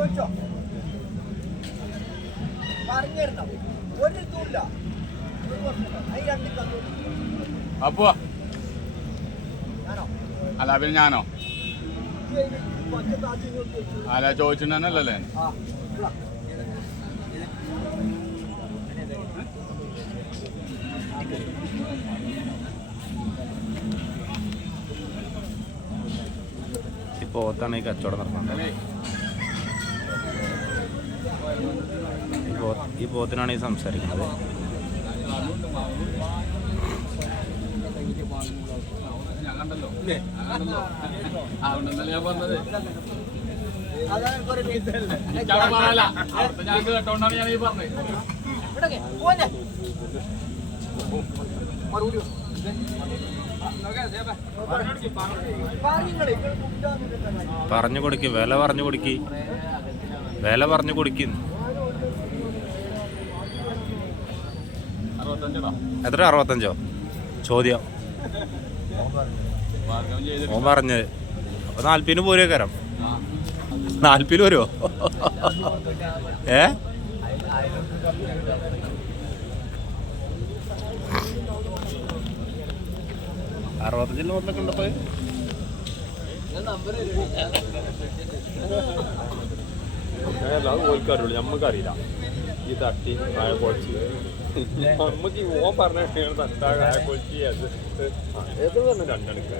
ചോദിച്ചോ? പറഞ്ഞിരുന്നോ? ഒരു ഇതുമില്ല. അതിന് രണ്ട് അപ്പോ? അല്ല പിന്നെ ഞാനോ. അല്ല ചോദിച്ചിട്ടുണ്ടല്ലേ ആ. ഓത്താണ് ഈ പോത്താണ് ഈ കച്ചവടം നടക്കുന്നത് ഈ പോത്തിനാണ് ഈ സംസാരിക്കുന്നത് ഞാൻ കേട്ടോണ്ടാണ് ഈ പറഞ്ഞത്. മറുപടി. പറഞ്ഞു കൊടുക്ക് വില പറഞ്ഞു കൊടുക്ക് വില പറഞ്ഞു കൊടുക്കുന്നു. എത്ര അറുപത്തഞ്ചോ? ചോദ്യം. ഓൻ പറഞ്ഞത് അപ്പൊ നാൽപ്പിന് പോരേ കരം? നാൽപ്പതിന് വരുമോ ഏ? അറുപത്തഞ്ചിൽ നോട്ടൊക്കെ ഉണ്ടപ്പോ അത് ഓൽക്കറിയുള്ളൂ. നമ്മക്കറിയില്ല ഈ തട്ടി കായ പൊളിച്ച്. നമുക്ക് ഓൻ പറഞ്ഞ തട്ടാ കായ പൊളിച്ച് അത് ഏത് പറഞ്ഞു രണ്ടെടുക്കുക